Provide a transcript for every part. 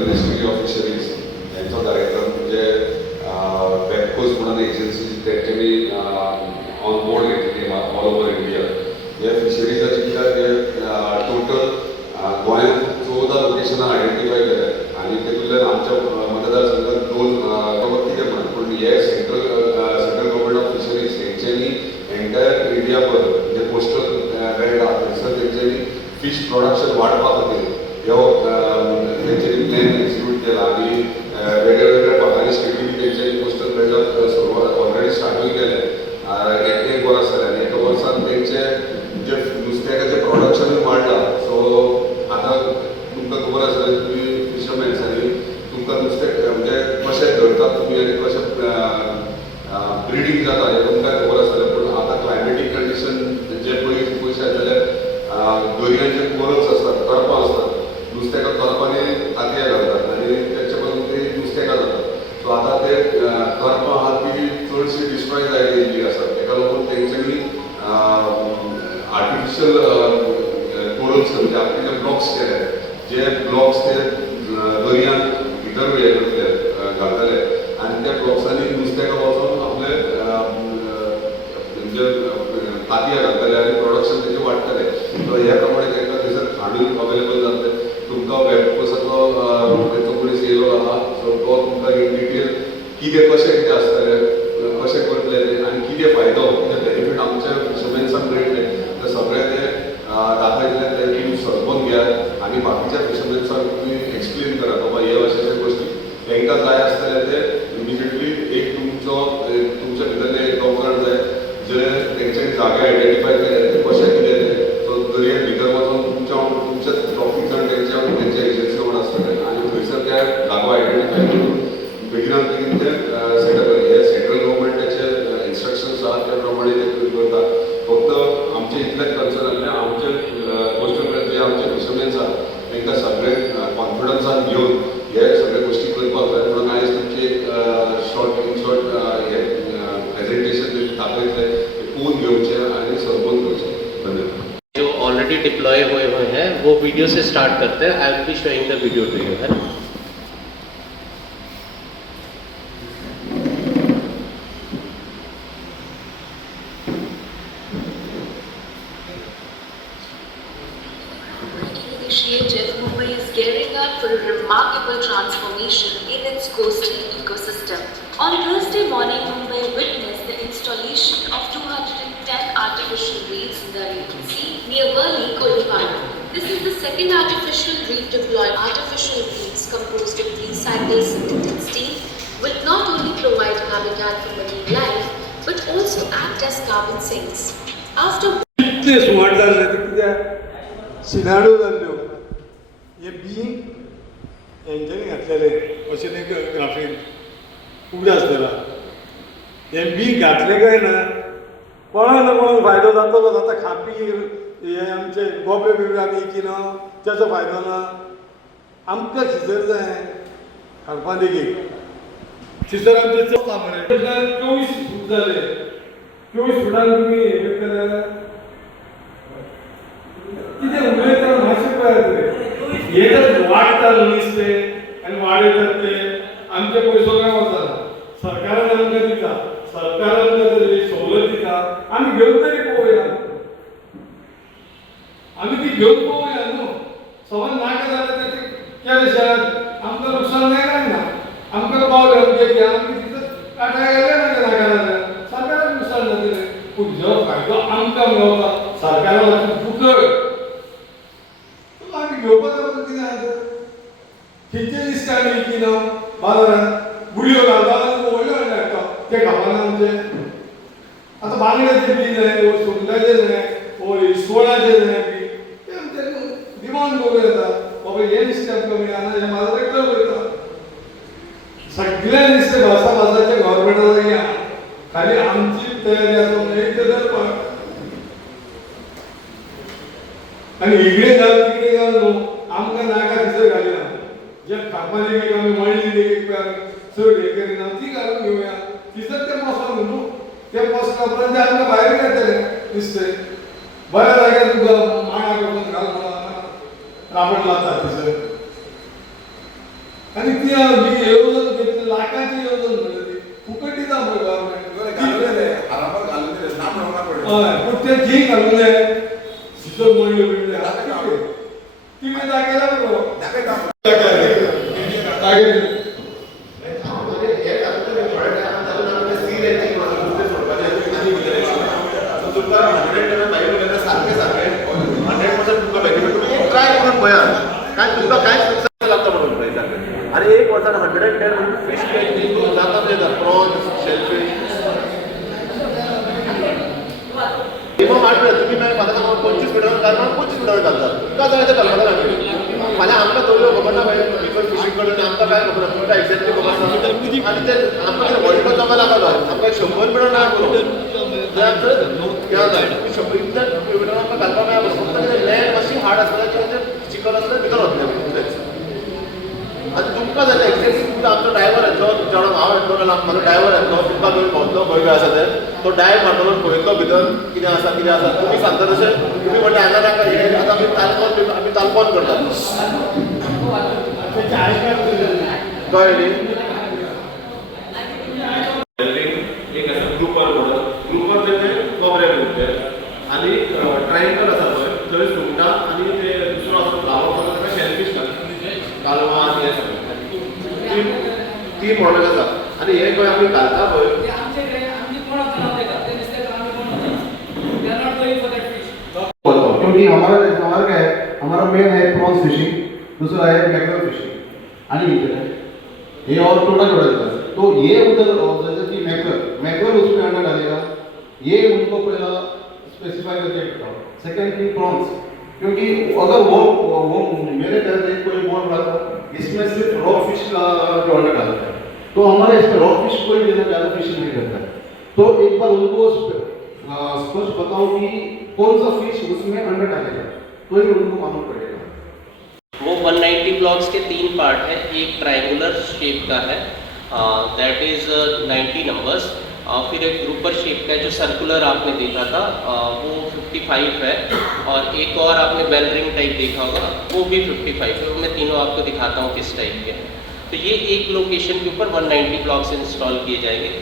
Ministry of fisheries यांचा director म्हणजे वेबकोज म्हणून एजन्सी त्यांच्यानी ऑन बोर्ड घेतली ऑल ओव्हर इंडिया. हे फिशरीजाची जे टोटल गोंयांत 14 लोकेशनां आयडेंटिफाय केल्या आणि तेतूंतल्यान आमच्या मतदारसंघात 2 कवर कितें म्हणून पूण हे सेंट्रल गव्हर्मेंट ऑफ फिशरीज हेंच्यांनी एंटायर इंडिया भर म्हणजे कोस्टल बेल्ट आहा थंयसर तेंच्यांनी फिश प्रोडक्शन वाडपा खातीर ह्यो तेंच्यांनी प्लॅन एक्झिक्यूट केला आणि वेगळ्या वेगळ्या भागांनी स्टेटींनी तेंच्यांनी कोस्टल बेल्टाक ऑलरेडी स्टार्टूय केले. एक वर्स जालें आनी एका वर्सान तेंचें जे नुस्त्याचें प्रोडक्शनूय वाडलां. सो आतां तुमकां खबर आसा तुमी फिशरमॅन्स आनी तुमकां नुस्तें म्हणजे कशें धरतात तुमी आनी कशें ब्रिडींग जाता हें तुमकां खबर आसतलें. पूण आतां क्लायमेटीक कंडिशन जे पयशे जाल्यार दर्यांत जे कोरल्स आसतात करपां असतात नुस्तेकां करपांनी तांतयां घालतात आनी तेंचे पासून ती नुस्तेकां जातात. सो आतां ते करपां आहा ती चडशी डिस्ट्रॉय जायत येयल्ली आसा. ताका लागून तेंच्यांनी आर्टिफिशियल कोरल्स म्हणजे आर्टिफिशियल ब्लॉक्स केले. जे ब्लॉक्स ते दर्यांत भितर हे करतले घालतले आनी त्या ब्लॉक्सांनी नुस्तेकां वचून आपले म्हणजे तांतयां घालतले आनी प्रोडक्शन तेजें वाडटलें. सो ह्या प्रमाणे तांकां थंयसर खाणूय अवेलेबल जातलें. तुमकां वेबकोसाचो तेचो मनीस येयलो आहा. सो तो तुमकां इन डिटेल कितें कशें कितें आसतलें कशें करतले तें आनी कितें फायदो कितें बेनिफीट आमच्या फिशरमॅन्सांक मेळटले तें सगळें तें दाखयतलें. तें तुमी समजून घेयात आनी बाकीच्या फिशरमॅन्सांक तुमी एक्सप्लेन करात बाबा हे अशे गोश्टी तांकां जाय आसतले ते इमिजिएटली एक तुमच्या भितरलें एक डॉक्टर जाय जे तेंच्यांनी जागे आयडेंटिफाय केले ते कशें कितें तें. सो दर्यांत भितर वचून तुमचे टॉपीक जाण तेंच्या एजन्सी वांगडा आसतले आनी थंयसर त्या जागो आयडेंटिफाय करून बेगिनान बेगीन ते सेटअप हे सेंट्रल गव्हर्मेंटाचे इन्स्ट्रक्शन्स आहात त्या प्रमाणे ते करता. फक्त आमचे इतलेंच कन्सर्न आसलें आमचे कोस्टल बेल्ट जे आमचे फिशरमॅन्स आहात तांकां सगळे कॉन्फिडन्सान घेवन हे सगळे गोश्टी करपाक जाय. म्हणून आयज तुमचे एक शॉर्ट हे प्रेजेंटेशन दाखयतले ते पळोवन घेवचें आनी समजून घेवचें. धन्यवाद. जो ऑलरेडी डिप्लॉय हुए हैं वो वीडियो से स्टार्ट करते हैं. I will be showing the video to you. है ना? Mumbai is gearing up for a remarkable transformation in its coastal ecosystem. On Thursday morning, Mumbai witnessed the installation of 210 artificial reefs in the sea near Worli, Kolipara. This is the second artificial reef deployed. Artificial reefs composed of recycled synthetic steel will not only provide habitat for marine life but also act as carbon sinks. After सिनाडो जाल्ल्यो हे bin हेंच्यांनी घातलेले अशें एक graphene उगडें आसलेला. हे बी घातले काय ना कोणाक ना कोणाक फायदो जातलो. आतां खापीर हे आमचे गोबरे बिबरे आमी इकिना तेचो फायदो ना. आमकां खिचर जाय हाडपा लेगीत खिचर आमचे चलता मरे 24 फूट जाले. 24 फुटांक तुमी हे करतले कितें उलयता मातशें पळयात रे. हे तर वाडटा नुस्तें आनी वाडयतात ते आमचे पयसो काय वता. सरकारान आमकां दिता सरकार आमकां तरी सवलत दिता आमी घेवन तरी पळोवया. आमी ती घेवन पळोवया न्हू. समज नाका जाल्यार ते केले शेत आमकां नुकसान जाय काय ना. आमकां पावले आमचे घे आमी तिथं काटाय गेले ना नाका जाल्यार सरकाराक नुकसान जातलें. पूण जो फायदो आमकां मेळटा सरकाराक लागून फुकट आमी घेवपाक लागून कितें आसा खिचे दिसता आमी इकिना बाजारांत गुडयो घालता आनी व्हडले व्हडले हाडटा ते खावपाना आमचे. आतां बांगड्याचे बी जाय वो सुंगटाचे जाय वो इसवणाचे जाय बी ते आमचे डिमांड करूं येता बाबा हे नुस्तें आमकां मेळना हे बाजाराक तो करता. सगळे नुस्तें भासाचे गव्हर्मेंटा जागी आहा खाली आमची तयारी आसा एक ते धरपाक. आनी इकडे घाल तिकडे घाल न्हू आमकां नाका थंयसर घालिना. जे खावपा लेगीत आमी मळणी लेगीत चड हे करिना ती घालून घेवया. थंयसर ते पोसप न्हू ते पोसता उपरांत ते आमकां भायर येतले नुस्तें. बऱ्या जाग्यार तुका मांडाक वचून घाल म्हणून राबण लाता थंयसर. आणि ती जी योजना घेतली लाखाची योजना म्हणजे फुकट दिता मग गव्हर्नमेंट आरामात घालून दिले ना म्हणून पडले हय पण ते जी घालून शीतल म्हणले म्हणजे तिकडे दाखयला बरोबर काय तुमका काय सक्सेस लागता म्हणून प्रयत्न आणि एक वर्षात 110 म्हणजे फिश कॅच जाता म्हणजे प्रॉन्स शेलफिश मग आठ वेळा तुम्ही काय माझा 25 मिनिटावर कारण 25 मिनिटावर घालतात तुमका जायचं कल्पना लागली फाल्यां आमकां दोन खबर ना बिफोर फिशींग करून आमकां काय खबर तुमकां एक्झॅक्टली खबर ना आनी ते आमकां व्हडलो जमा लागलो आमकां 100 मिनटां ना करून क्या जाय 100 मिनटां आमकां घालपाक मेळना फक्त लँड मातशी हार्ड आसता किंवा चिकन आसता भितर वतलें आनी तुमकां जाता एक्झॅक्टली तुमकां आमचो ड्रायव्हर येतलो तुमच्या वांगडा हांव येतलो नाल्यार म्हाजो ड्रायव्हर येतलो तुमकां थंय भोंवतलो खंय खंय आसा तें तो डायव मारतलो पळयतलो भितर कितें आसा तुमी सांगता तशें तुमी म्हणटा हांगा नाका हें आतां आमी तालपण करतात कळ्ळें न्ही एक आसा ग्रुपर ग्रुपर ते कोबरे उरते आनी ट्रायंगल आसा पळय थंय सुंगटां आनी ते दुसरो आसा फ्लावर आसा ताका शेलफीश कालवां आनी हें सगळें ती मॉडल आसा आनी हे खंय आमी घालता पळय क्योंकि हमारा क्या है हमारा मेन है प्रॉन्स फिशिंग दूसरा है मैकरल फिशिंग आणि ये और छोटा छोटा होता है तो ये उधर जैसे कि मैकरल उसमें अंडा डालेगा ये उनको पहला स्पेसिफाई करके बताओ सेकंड थिंग प्रॉन्स क्योंकि अगर वो मेरे घर में कोई बोल रहा था इसमें सिर्फ रॉ फिश का जो अंडा डालता है तो हमारे इसमें रॉ फिश कोई देना ज़्यादा फिश नहीं करता है तो एक बार उनको स्पष्ट बताओ कि कौन सा फिश उसमें अंडा डालेगा तो ही उनको मालूम पड़ेगा। वो 190 ब्लॉक्स के 3 पार्ट है, एक ट्रायंगुलर शेप का है दैट इज़ 90 नंबर्स फिर एक ग्रुपर शेप का है जो सर्कुलर आपने देखा था वो 55 है और एक और आपने बेल रिंग टाइप देखा होगा वो भी 55 है। मैं तीनों आपको दिखाता हूँ किस टाइप के हैं। तो ये एक लोकेशन के ऊपर 190 ब्लॉक्स इंस्टॉल किए जाएंगे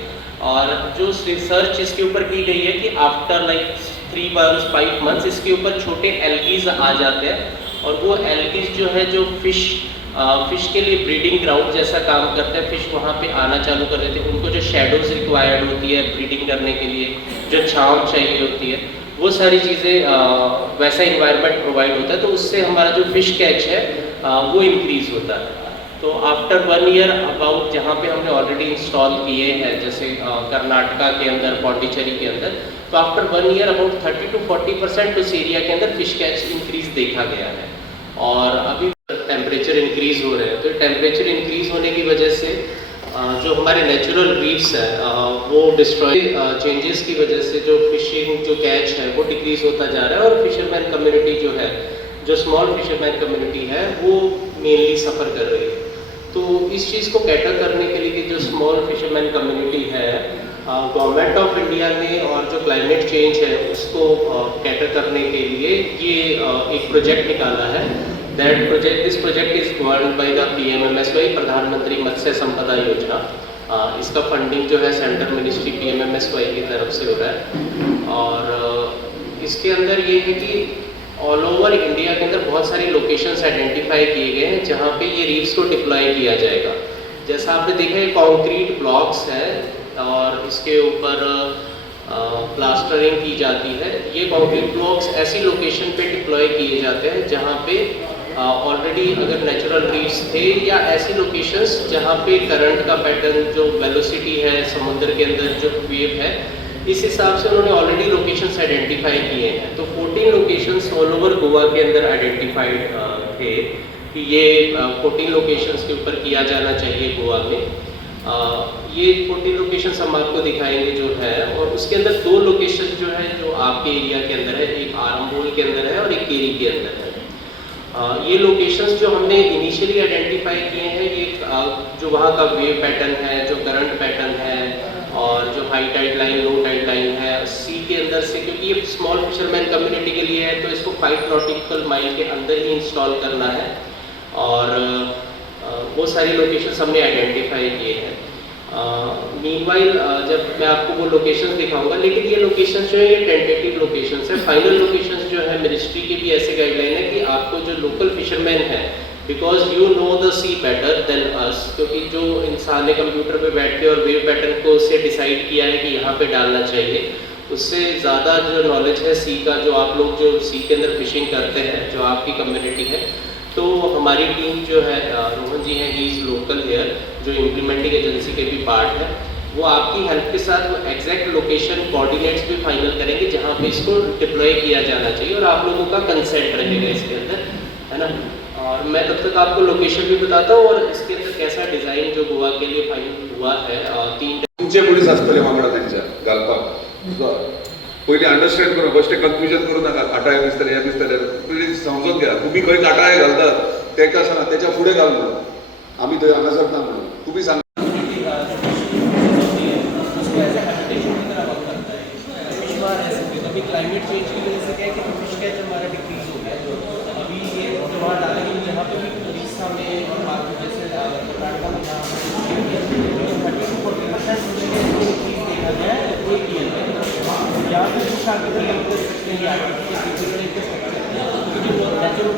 और जो रिसर्च इसके ऊपर की गई है कि आफ्टर लाइक 3 months 5 months इसके ऊपर छोटे एल्गीज आ जाते हैं और वो एल्गीज जो है जो फिश के लिए ब्रीडिंग ग्राउंड जैसा काम करते हैं। फिश वहाँ पे आना चालू कर देते हैं, उनको जो शेडोज रिक्वायर्ड होती है ब्रीडिंग करने के लिए, जो छाँव चाहिए होती है, वो सारी चीज़ें वैसा इन्वायरमेंट प्रोवाइड होता है तो उससे हमारा जो फिश कैच है वो इंक्रीज़ होता है। तो आफ्टर 1 year अबाउट जहाँ पे हमने ऑलरेडी इंस्टॉल किए हैं जैसे कर्नाटका के अंदर पौंडीचेरी के अंदर, तो आफ्टर 1 year अबाउट 30 to 40% उस एरिया के अंदर फिश कैच इंक्रीज देखा गया है। और अभी टेम्परेचर इंक्रीज हो रहे हैं तो टेम्परेचर इंक्रीज होने की वजह से जो हमारे नेचुरल रीफ्स है वो डिस्ट्रॉय चेंजेस की वजह से जो फिशिंग जो कैच है वो डिक्रीज होता जा रहा है और फिशरमैन कम्युनिटी जो है, जो स्मॉल फिशरमैन कम्युनिटी है वो मेनली सफ़र कर रही है। तो इस चीज़ को कैटर करने के लिए जो स्मॉल फिशरमैन कम्युनिटी है गवर्नमेंट ऑफ इंडिया ने और जो क्लाइमेट चेंज है उसको कैटर करने के लिए ये एक प्रोजेक्ट निकाला है। This project is governed by the PMMSY Pradhan Mantri मत्स्य संपदा योजना। इसका फंडिंग जो है सेंट्रल मिनिस्ट्री PMMSY की तरफ से हो रहा है और इसके अंदर ये है कि ऑल ओवर इंडिया के अंदर बहुत सारी लोकेशंस आइडेंटिफाई किए गए हैं जहाँ पे ये रीफ्स को डिप्लॉय किया जाएगा। जैसा आपने देखा ये कॉन्क्रीट ब्लॉक्स है और इसके ऊपर प्लास्टरिंग की जाती है। ये कॉन्क्रीट ब्लॉक्स ऐसी लोकेशन पे डिप्लॉय किए जाते हैं जहाँ पे ऑलरेडी अगर नेचुरल रीफ्स थे या ऐसी लोकेशंस जहाँ पे करंट का पैटर्न जो वेलोसिटी है समुद्र के अंदर जो वेव है इस हिसाब से उन्होंने ऑलरेडी लोकेशंस आइडेंटिफाई किए हैं। तो 14 लोकेशंस ऑल ओवर गोवा के अंदर आइडेंटिफाइड थे कि ये 14 लोकेशंस के ऊपर किया जाना चाहिए गोवा में। ये 14 लोकेशंस हम आपको दिखाएंगे जो है और उसके अंदर 2 लोकेशन जो है जो आपके एरिया के अंदर है, एक आरंबोल के अंदर है और एक केरी के अंदर है। ये लोकेशंस जो हमने इनिशियली आइडेंटिफाई किए हैं ये जो वहाँ का वेव पैटर्न है, जो करंट पैटर्न है और जो high tide line low tide line है सी के अंदर से, क्योंकि ये स्मॉल फिशरमैन कम्युनिटी के लिए है तो इसको 5 नॉटिकल माइल के अंदर ही इंस्टॉल करना है। और वो सारी लोकेशंस हमने आइडेंटिफाई किए हैं। मीनवाइल जब मैं आपको वो लोकेशंस दिखाऊंगा, लेकिन ये लोकेशंस जो है ये टेंटेटिव लोकेशंस है। फाइनल लोकेशंस जो है मिनिस्ट्री की भी ऐसे गाइडलाइन है कि आपको जो लोकल फिशरमैन है, because you know the sea better than us, क्योंकि जो इंसान ने कंप्यूटर पे बैठ के और वेव पैटर्न को उससे डिसाइड किया है कि यहाँ पे डालना चाहिए, उससे ज़्यादा जो नॉलेज है सी का, जो आप लोग जो सी के अंदर फिशिंग करते हैं, जो आपकी कम्युनिटी है। तो हमारी टीम जो है, रोहन जी हैं, ही इज़ लोकल हेयर, जो इम्प्लीमेंटिंग एजेंसी के भी पार्ट है, वो आपकी हेल्प के साथ वो एग्जैक्ट लोकेशन कोऑर्डिनेट्स भी फाइनल करेंगे जहाँ पे इसको डिप्लॉय किया जाना चाहिए, और आप लोगों का कंसेंट रहेगा इसके अंदर, है ना। और मैं तब तक आपको लोकेशन भी बताता हूँ और इसके अंदर कैसा डिज़ाइन जो गोवा के लिए फाइनल हुआ है। 3 तुमचे बुडीच आसतले वांगडा त्यांच्या घालपाक पयलीं अंडरस्टँड करून फस्ट कन्फ्युजन करूं नाका, काटाळे दिसतले हे दिसतले, पयलीं समजून घ्या तुम्ही खंय काटाळे घालतात तेका सांगा, त्याच्या फुडें घाल म्हणून आमी थंय हांगासर ना म्हणून तुम्ही सांगा। अभी क्लाइमेट चेंज की वजह से क्या है कि फिश कैच हमारा डिक्रीज हो गया। अभी ये वहाँ डालेंगे, यहाँ पे भी उड़ीसा में और बाकी जैसे कर्नाटका में 30-40% इंक्रीज देखा गया है एक ईयर में। यहाँ पे कुछ आगे तक हम कर सकते हैं, आगे क्योंकि जो नेचुरल